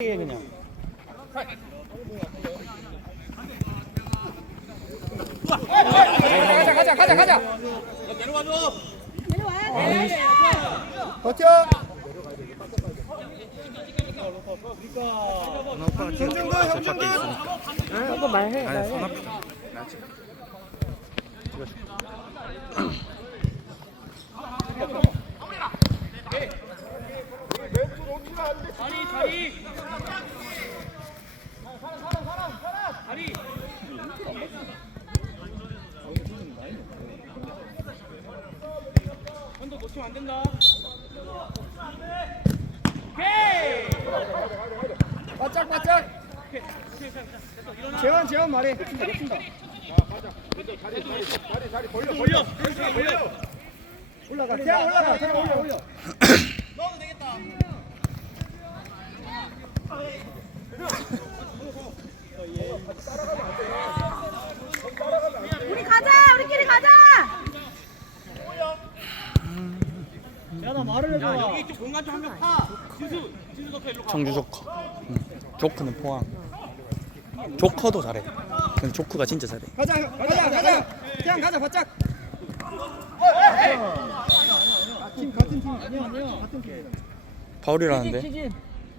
해 그냥. 가자 가자 가자 가자. 버텨. 손준근 형준근. 한번 말해. 아니 손 말해. 아프 다. 나 지금. 바짝 바짝. 재원 재원 말해. 놓친다 놓친다. 올라가. 태양 올라가. 태양 올려 올려. 우리 가자 우리끼리 가자 청주 조커. 응. 조커는 포항. 조커도 잘해. 근데 조커가 진짜 잘해. 가자 가자 가자. 태양 가자 바짝. 팀 같은 팀 아니야 아니야 같은 팀. 파울이라는데. 킥인.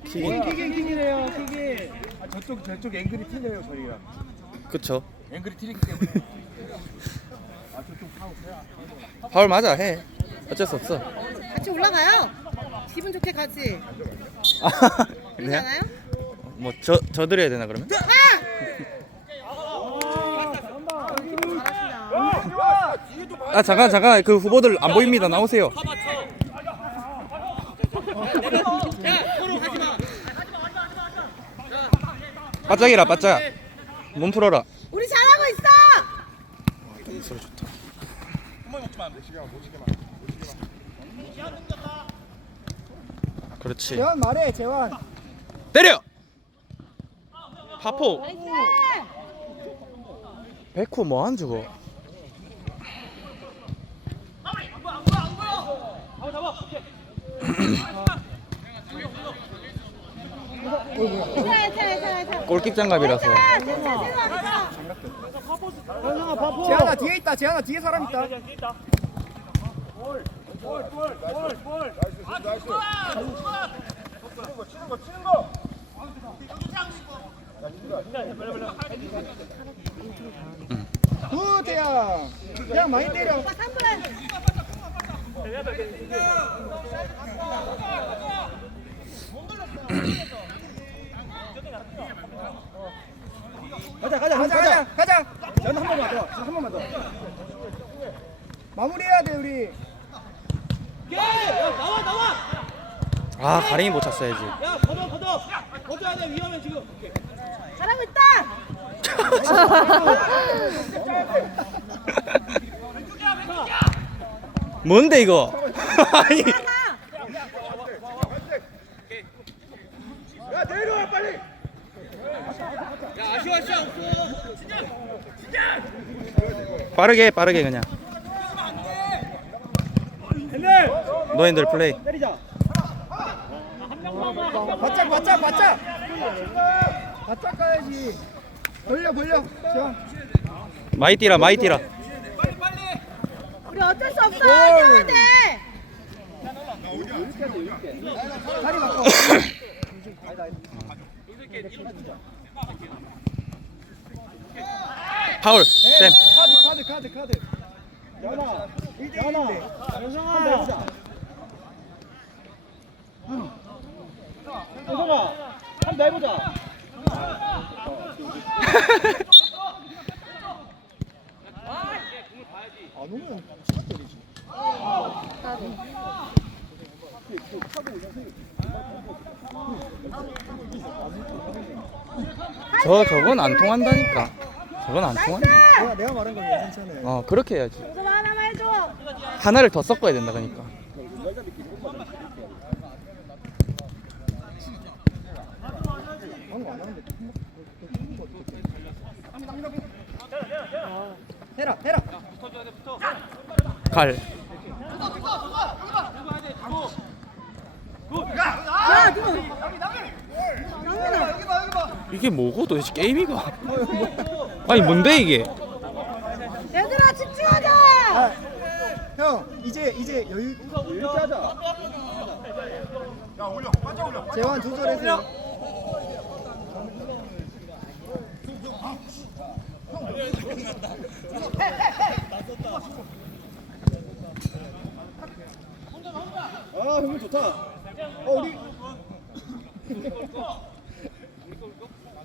킥인. 킥인 킥이래요 킥인 아, 저쪽 저쪽 앵글이 틀려요 저희가 그쵸. 앵글이 틀리기 때문에 파울 맞아 해. 어쩔 수 없어. 같이 올라가요 기분 좋게 가지 아, 그러지 그냥 않아요? 뭐저 저드려야 되나 그러면? 아 잠깐 잠깐 그 후보들 안 보입니다 나오세요. 바짝이라 바짝. 몸 풀어라. 우리 잘하고 있어 이 소리 좋다. 그렇지. 재환 말해 재환 때려. 파포. 백호 뭐한 저거? 차야 차야 차야 차야 골킥 장갑이라서. 재환아 뒤에 있다 재환아 뒤에 사람 있다 굿 태양 태양 많이 때려 오빠 3분 가자 가자 가자 가자. 가자. 저는 한 번만 더한 번만 더. 마무리해야 돼 우리 아 가랭이 못 찼어야지. 잘하고 있다 뭔데 이거? 아니. 빠르게 빠르게 그냥. 너희들 플레이. 바짝 바짝 바짝. 바짝 가야지. 벌려 벌려. 재환 많이 뛰라 많이 뛰라. 우리 어쩔 수 없어. 뛰어야 돼. 다리 바꿔. 파울. 쌤. 카드 카드 카드 카드. 연아 1대1인데. 연성아 연성아 한번 해보자 안 오면 진짜 때리지 저 저건 안 통한다니까. 저건 안 통한다. 내가 말한 건 괜찮아요 어 그렇게 해야지. 하나를 더 섞어야 된다 그러니까. 8. 이게 뭐고 도대체 게임이가? 아니 뭔데 이게? 얘들아 집중하자. 아, 형 이제 이제 여유 여유 하자. 야 올려 빠져 올려. 재환 조절해서. 형. 아, 형님 좋다. 어, 우리.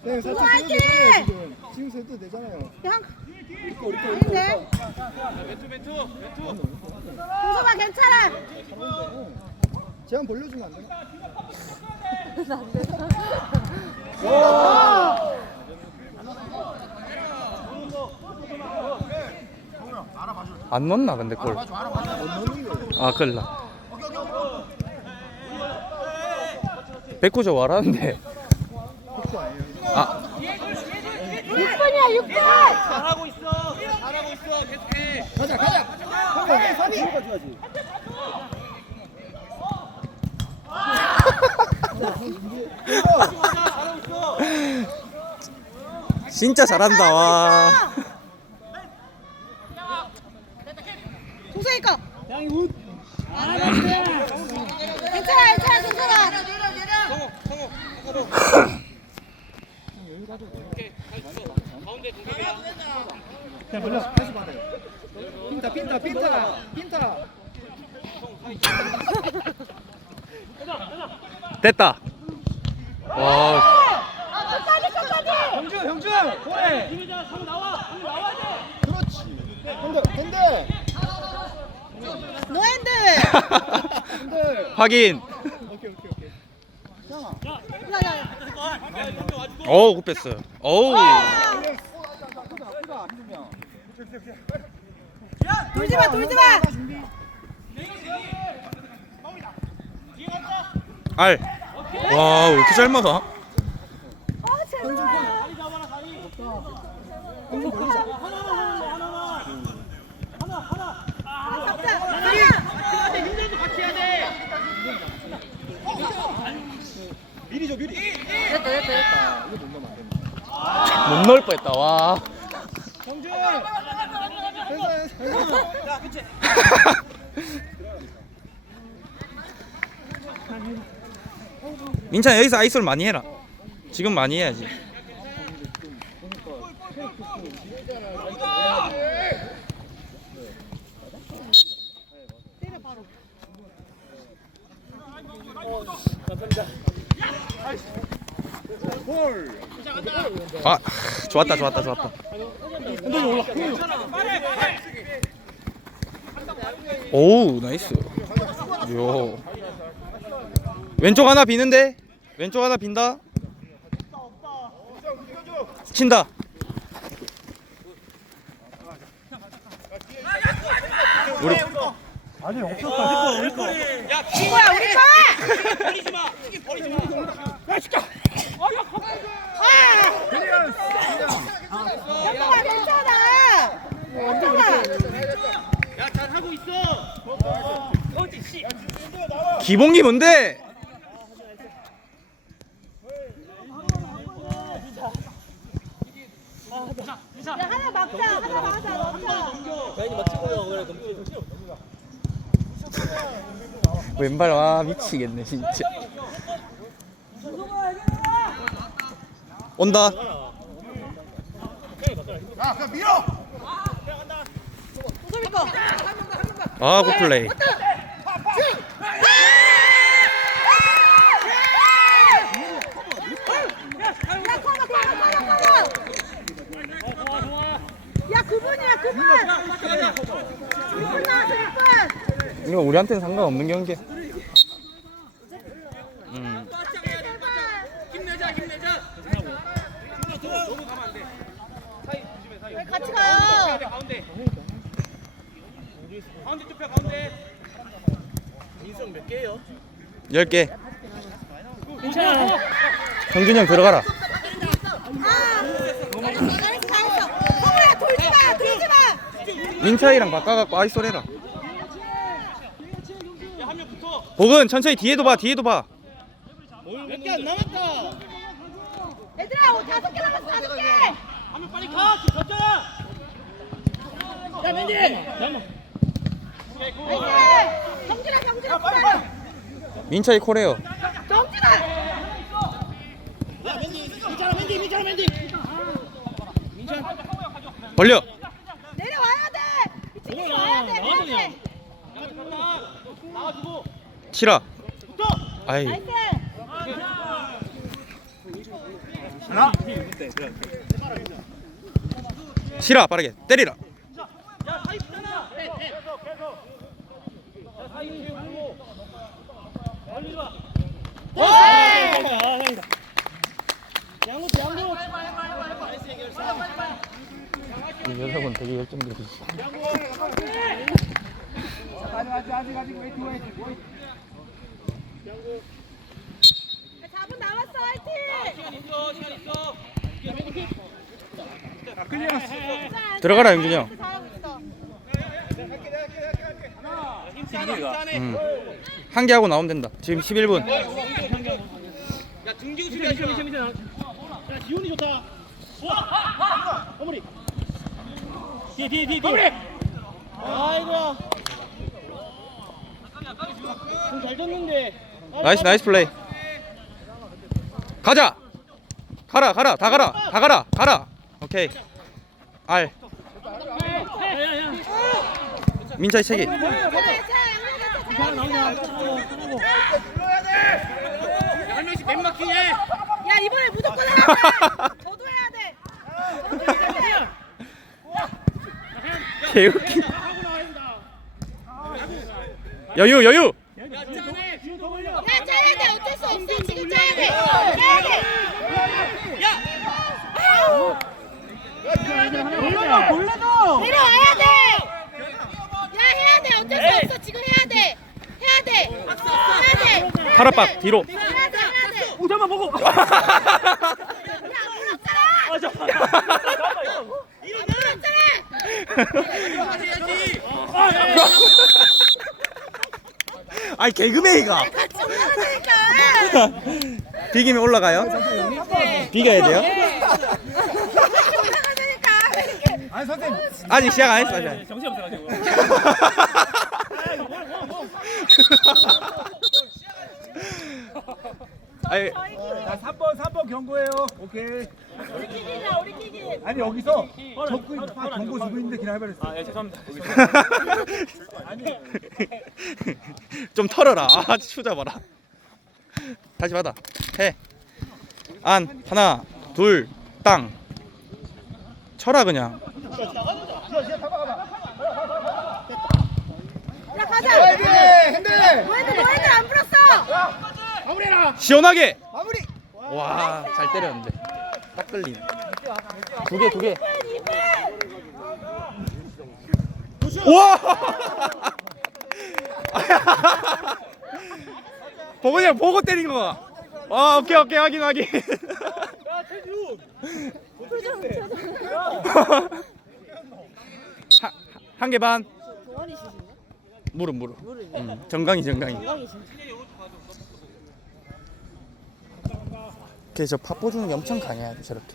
네, 살짝 화이팅! 세도 되잖아요, 지금. 지금 세도 되잖아요. 그냥 우리 거, 우리 거, 우리 아닌데 거. 동서봐 괜찮아 제한 벌려주면 안 되나? 안 넣나 근데 골? 못 넣는 거예요. 아 끌라. 백호저 와라는데. 폭포 아니에요. 아 6분이야 6분 가자, 가자. 형님, 3위. 가져야지. 진짜 잘한다 와. 동서이 거 괜찮아 괜찮아 동서봐 그냥 벌려. 다시 받아요. 핀타, 핀타, 핀타, 핀타. 됐다. 와 형준, 형준. 그렇지. 확인. 오케이, 오케이, 오케이. 형아. 야야야 어우 굿 패스. 어우. 크다, 크다, 한명 돌지마 돌지마 알. 와, 왜 이렇게 잘 맞아? 아 제발 형준 벌리자. 잡자 하나 미리 줘, 미리. 됐다, 됐다, 됐다. 이거 못 넣으면 안 된다. 못 넣을 뻔했다. 와. 형준! 됐어, 됐어. 야, 그치. 민찬 여기서 아이솔 많이 해라. 지금 많이 해야지. 볼. 아, 좋았다, 좋았다, 좋았다. 오, 나이스. 요. 왼쪽 하나 비는데? 왼쪽 하나 빈다. 친다. 우리 아니, 없었다. 우리 거, 우리 거. 친구야 우리 거 버리지 마 버리지 마야 시켜 기봉이 뭔데? 야 하나 막자 하나 막자 넣자 왼발 와 미치겠네 진짜. 온다. 아, 굿플레이. 야 커버 커버 커버 커버 야 그분이야 그분 6분 나왔어 6분 이거 우리한테는 상관없는 경기야. 열 개. 괜찮아. 정균이 형 들어가라. 민차이랑 바꿔갖고 아이솔 해라. 복은 천천히 뒤에도 봐, 뒤에도 봐. 몇 개 안 남았다. 얘들아, 다섯 개 남았어, 다섯 개. 한명 빨리 가, 던져라. 야, 민지. 뭐. 경준아 경준아 기다려 민차이 콜해요 경준아 벌려. 내려와야 돼 치라. 아이. 치라 빠르게. 때리라 이 녀석은 되게 열정적이지 자, 4분 남았어 화이팅 들어가라, 영준이 형. 잘하고 있어. 음. 한개 하고 나오면 된다. 지금 11분. 지훈이 좋다. 어머니. 뒤에 뒤에 뒤에 뒤에. 아이고야. 좀잘 줬는데. 나이스 나이스 플레이. 가자. 가라 가라. 다 가라. 다 가라. 가라. 오케이. 알. 민차이 세개 한 명씩 맨마킹 해. 야, 이번에 무조건 해야. 저도 해야 돼. 개웃기 여유 여유 지훈 더 걸려. 야, 짜야 돼. 어쩔 수 없어. 지금 짜야 돼. 짜야 돼. 골라도 골라도. 내려와야 돼. 야, 해야 돼. 어쩔 수 없어. 지금 해야 돼. 해야 타락박 뒤로 해야 돼. 해야 돼. 오 잠깐 보고. 아. 물었잖아. 아이 개그맨이가. 비기면 올라가요? 비겨야 돼요? 아니 선생님. 아직 시작 안 했어 아직 정신 없어가지고. 아이 자 3번 3번 경고예요. 오케이. 우리 킥이자, 우리 킥이. 아니 여기서 적고 아, 경고 주고 있는데 기다려버렸어. 아, 예, 죄송합니다. 좀 털어라 아 추자 봐라 다시 받아 해 안 하나 둘 땅 쳐라 그냥 야, 가자. 핸들. 너희들, 너희들 안 불었어. 마무리해라. 시원하게. 마무리. 와 잘 때렸는데. 딱 끌리네 두개 두 개. 와! 보고냐 보고 때린 거야. 와 오케이 오케이. 확인 확인. 한개 반? 무릎 무릎. 음, 정강이 정강이 그저 팝 주는 게 엄청 강해야 돼 저렇게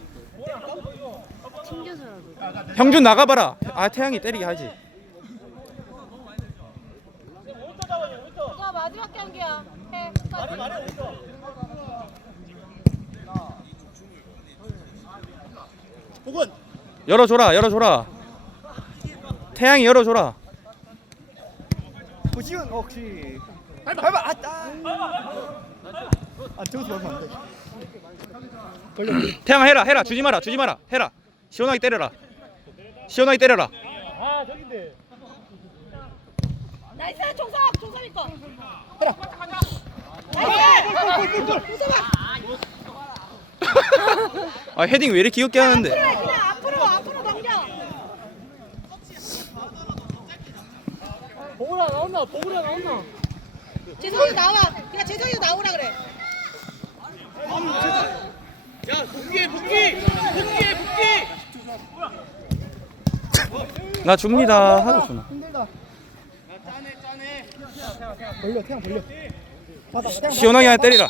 형준 나가봐라 아 태양이 때리게 하지 자, 마지막 경기야. 해. 복은. 열어줘라 열어줘라 태양이 열어줘라 부지훈 혹시. 밟아. 밟아. 아. 아, 아 저기서 밟으면 안 돼. 태양아 해라 해라 주지 마라 주지 마라 해라 시원하게 때려라 시원하게 때려라 아 저긴데. 나이스, 총섭. 총섭이 거. 나이스. 총섭아. 아 헤딩 왜 이렇게 귀엽게 하는데 그래, 그냥 앞으로, 앞으로 넘겨. 보구나 나온다. 보구나 나온다. 재성이 나와. 그냥 재성이 나오라 그래. 야 복귀 복귀 복귀 복귀. 나 줍니다 하고 주나 힘들다. 벌려 태양 벌려. 받아 태양. 시원하게 하나 때리라